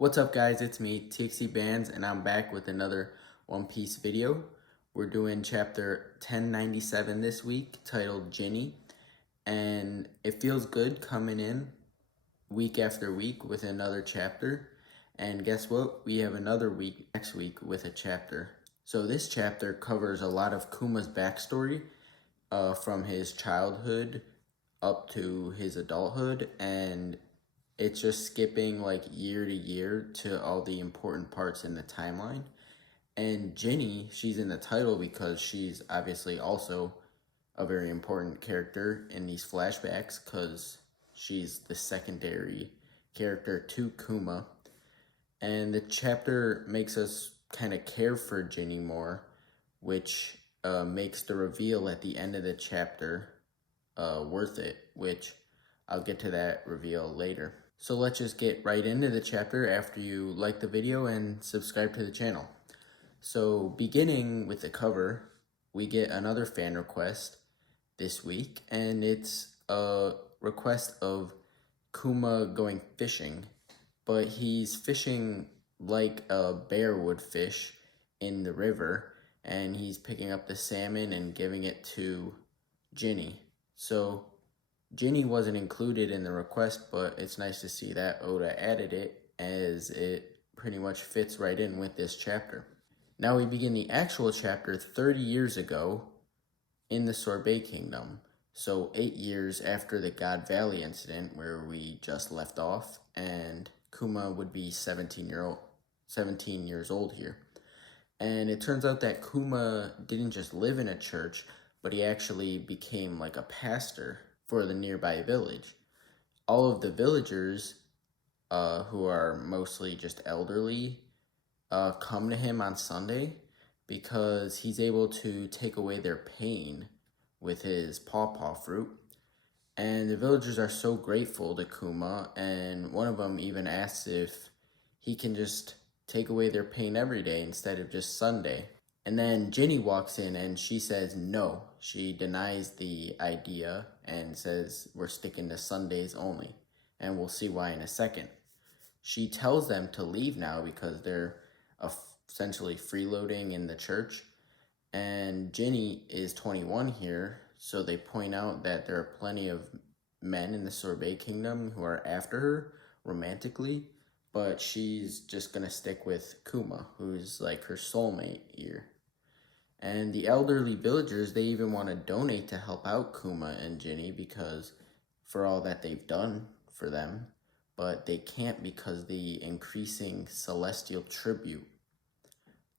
What's up guys, it's me, TXC Bands, and I'm back with another One Piece video. We're doing chapter 1097 this week, titled Ginny, and it feels good coming in week after week with another chapter. And guess what? We have another week next week with a chapter. So this chapter covers a lot of Kuma's backstory from his childhood up to his adulthood, and it's just skipping like year to year to all the important parts in the timeline. And Ginny, she's in the title because she's obviously also a very important character in these flashbacks because she's the secondary character to Kuma. And the chapter makes us kind of care for Ginny more, which makes the reveal at the end of the chapter worth it, which I'll get to that reveal later. So let's just get right into the chapter after you like the video and subscribe to the channel. So beginning with the cover, we get another fan request this week, and it's a request of Kuma going fishing, but he's fishing like a bear would fish in the river, and he's picking up the salmon and giving it to Ginny. So Ginny wasn't included in the request, but it's nice to see that Oda added it, as it pretty much fits right in with this chapter. Now we begin the actual chapter 30 years ago in the Sorbet Kingdom. So 8 years after the God Valley incident where we just left off, and Kuma would be 17 years old here. And it turns out that Kuma didn't just live in a church, but he actually became like a pastor for the nearby village. All of the villagers, who are mostly just elderly, come to him on Sunday because he's able to take away their pain with his pawpaw fruit. And the villagers are so grateful to Kuma, and one of them even asks if he can just take away their pain every day instead of just Sunday. And then Ginny walks in and she says no. She denies the idea and says we're sticking to Sundays only. And we'll see why in a second. She tells them to leave now because they're essentially freeloading in the church. And Ginny is 21 here, so they point out that there are plenty of men in the Sorbet Kingdom who are after her romantically, but she's just gonna stick with Kuma, who's like her soulmate here. And the elderly villagers, they even want to donate to help out Kuma and Ginny because for all that they've done for them, but they can't because the increasing celestial tribute.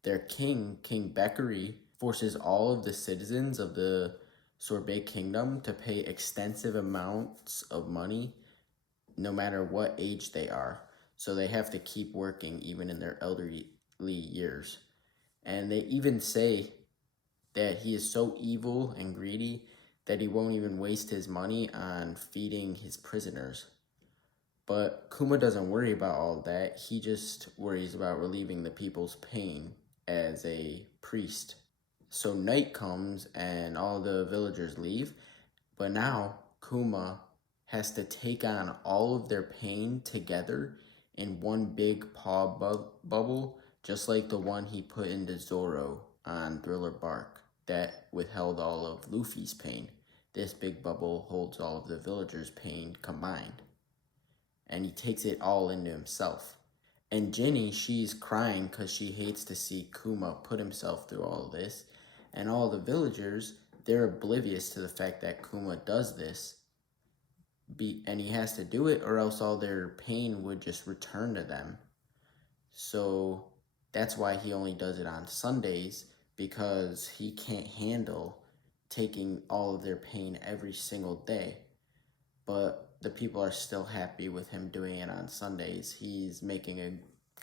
Their king, King Beccari, forces all of the citizens of the Sorbet Kingdom to pay extensive amounts of money no matter what age they are. So they have to keep working even in their elderly years. And they even say that he is so evil and greedy that he won't even waste his money on feeding his prisoners. But Kuma doesn't worry about all that. He just worries about relieving the people's pain as a priest. So night comes and all the villagers leave, but now Kuma has to take on all of their pain together in one big paw bubble, just like the one he put into Zoro on Thriller Bark that withheld all of Luffy's pain. This big bubble holds all of the villagers' pain combined, and he takes it all into himself. And Ginny, she's crying because she hates to see Kuma put himself through all of this, and all the villagers, they're oblivious to the fact that Kuma does this, and he has to do it or else all their pain would just return to them. So that's why he only does it on Sundays, because he can't handle taking all of their pain every single day. But the people are still happy with him doing it on Sundays. He's making a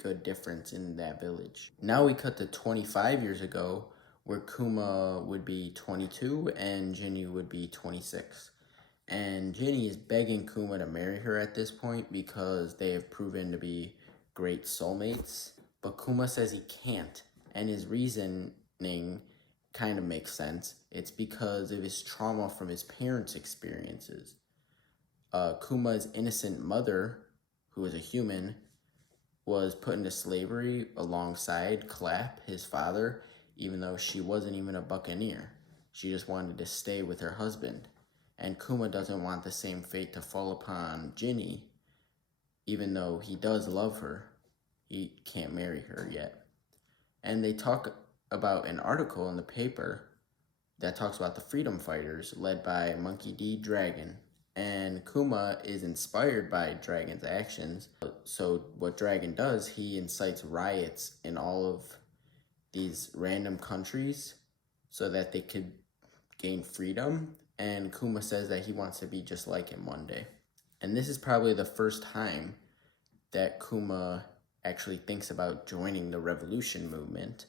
good difference in that village. Now we cut to 25 years ago, where Kuma would be 22 and Ginny would be 26. And Ginny is begging Kuma to marry her at this point because they have proven to be great soulmates. But Kuma says he can't, and his reasoning kind of makes sense. It's because of his trauma from his parents' experiences. Kuma's innocent mother, who is a human, was put into slavery alongside Clap, his father, even though she wasn't even a buccaneer. She just wanted to stay with her husband. And Kuma doesn't want the same fate to fall upon Ginny, even though he does love her. He can't marry her yet. And they talk about an article in the paper that talks about the freedom fighters led by Monkey D. Dragon. And Kuma is inspired by Dragon's actions. So what Dragon does, he incites riots in all of these random countries so that they could gain freedom. And Kuma says that he wants to be just like him one day. And this is probably the first time that Kuma actually thinks about joining the revolution movement,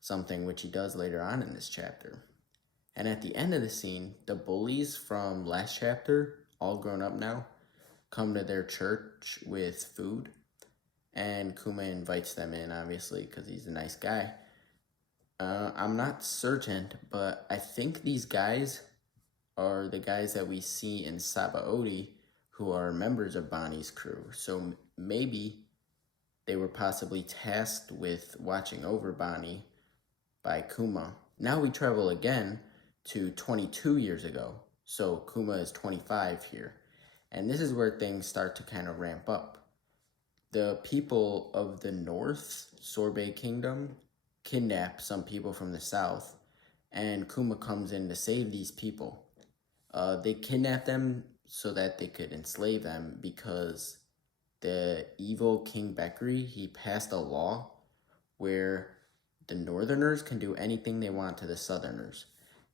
something which he does later on in this chapter. And at the end of the scene, the bullies from last chapter, all grown up now, come to their church with food. And Kuma invites them in, obviously, because he's a nice guy. I'm not certain, but I think these guys are the guys that we see in Sabaody, who are members of Bonnie's crew. So maybe they were possibly tasked with watching over Bonnie by Kuma. Now we travel again to 22 years ago. So Kuma is 25 here. And this is where things start to kind of ramp up. The people of the North, Sorbet Kingdom, kidnap some people from the South, and Kuma comes in to save these people. They kidnap them so that they could enslave them because the evil King Bekri, he passed a law where the Northerners can do anything they want to the Southerners.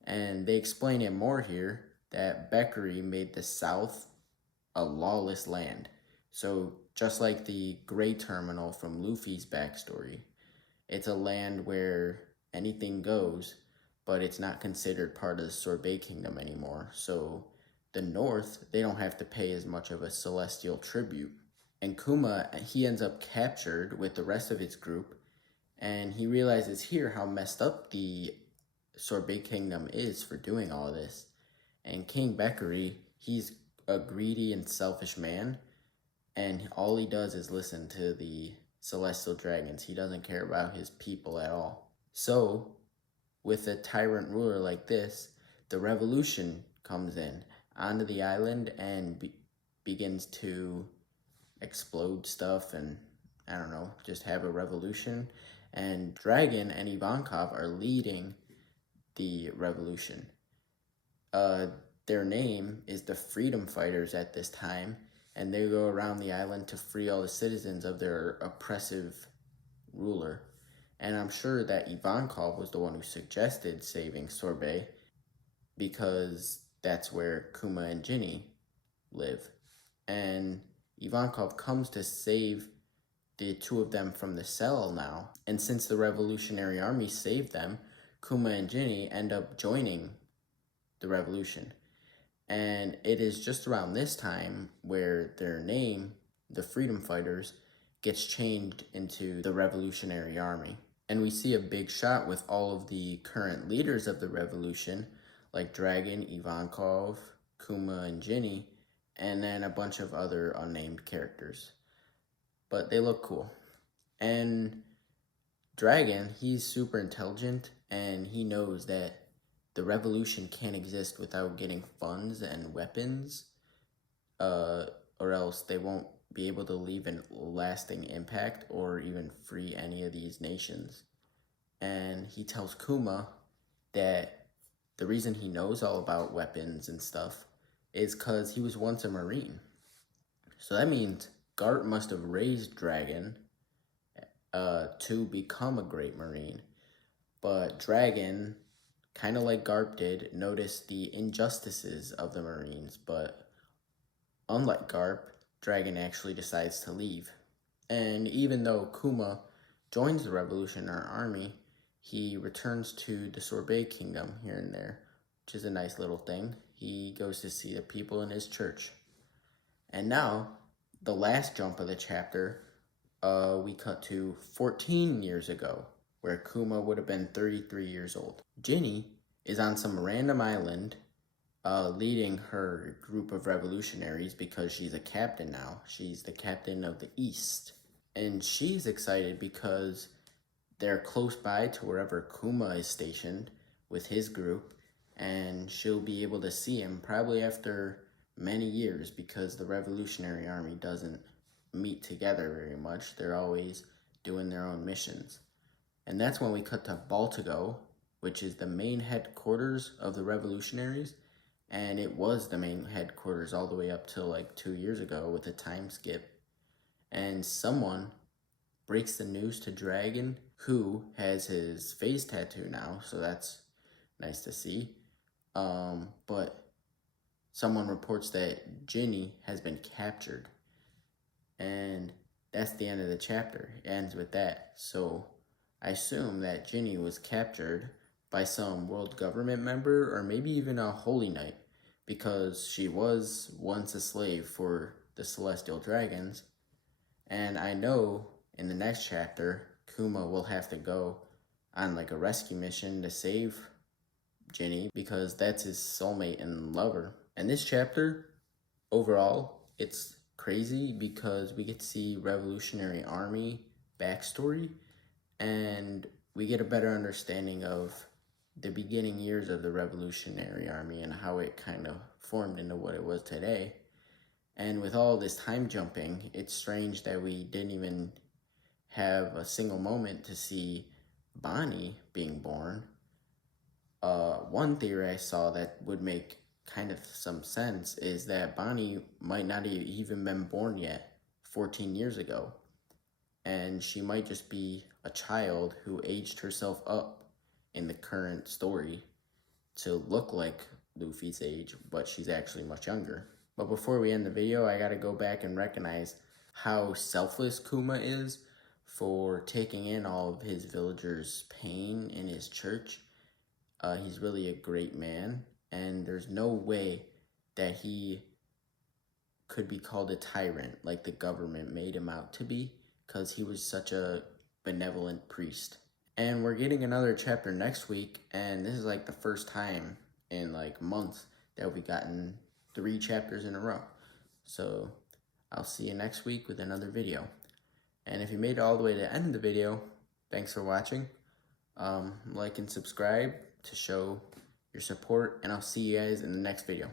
And they explain it more here that Bekri made the South a lawless land. So just like the Gray Terminal from Luffy's backstory, it's a land where anything goes, but it's not considered part of the Sorbet Kingdom anymore. So the North, they don't have to pay as much of a celestial tribute. And Kuma, he ends up captured with the rest of his group, and he realizes here how messed up the Sorbet Kingdom is for doing all this. And King Bekri, he's a greedy and selfish man, and all he does is listen to the celestial dragons. He doesn't care about his people at all. So, with a tyrant ruler like this, the revolution comes in onto the island and begins to explode stuff and, I don't know, just have a revolution. And Dragon and Ivankov are leading the revolution. Their name is the Freedom Fighters at this time, and they go around the island to free all the citizens of their oppressive ruler. And I'm sure that Ivankov was the one who suggested saving Sorbet, because that's where Kuma and Ginny live. And Ivankov comes to save the two of them from the cell now. And since the Revolutionary Army saved them, Kuma and Ginny end up joining the revolution. And it is just around this time where their name, the Freedom Fighters, gets changed into the Revolutionary Army. And we see a big shot with all of the current leaders of the revolution, like Dragon, Ivankov, Kuma, and Ginny, and then a bunch of other unnamed characters. But they look cool. And Dragon, he's super intelligent, and he knows that the revolution can't exist without getting funds and weapons, or else they won't be able to leave a lasting impact or even free any of these nations. And he tells Kuma that the reason he knows all about weapons and stuff is because he was once a Marine. So that means Garp must have raised Dragon to become a great Marine. But Dragon, kind of like Garp did, noticed the injustices of the Marines. But unlike Garp, Dragon actually decides to leave. And even though Kuma joins the Revolutionary Army, he returns to the Sorbet Kingdom here and there, which is a nice little thing. He goes to see the people in his church. And now, the last jump of the chapter, we cut to 14 years ago, where Kuma would have been 33 years old. Ginny is on some random island, leading her group of revolutionaries because she's a captain now. She's the captain of the East. And she's excited because they're close by to wherever Kuma is stationed with his group, and she'll be able to see him probably after many years because the Revolutionary Army doesn't meet together very much. They're always doing their own missions. And that's when we cut to Baltigo, which is the main headquarters of the revolutionaries. And it was the main headquarters all the way up till like 2 years ago with a time skip. And someone breaks the news to Dragon, who has his face tattoo now, so that's nice to see. But someone reports that Ginny has been captured. And that's the end of the chapter. It ends with that. So I assume that Ginny was captured by some world government member or maybe even a holy knight, because she was once a slave for the celestial dragons. And I know in the next chapter, Kuma will have to go on like a rescue mission to save Ginny because that's his soulmate and lover. And this chapter, overall, it's crazy because we get to see Revolutionary Army backstory, and we get a better understanding of the beginning years of the Revolutionary Army and how it kind of formed into what it was today. And with all this time jumping, it's strange that we didn't even have a single moment to see Bonnie being born. One theory I saw that would make kind of some sense is that Bonnie might not have even been born yet 14 years ago. And she might just be a child who aged herself up in the current story to look like Luffy's age, but she's actually much younger. But before we end the video, I gotta go back and recognize how selfless Kuma is for taking in all of his villagers' pain in his church. He's really a great man, and there's no way that he could be called a tyrant like the government made him out to be, because he was such a benevolent priest. And we're getting another chapter next week, and this is like the first time in like months that we've gotten 3 chapters in a row. So I'll see you next week with another video. And if you made it all the way to the end of the video, thanks for watching. Like and subscribe to show your support, and I'll see you guys in the next video.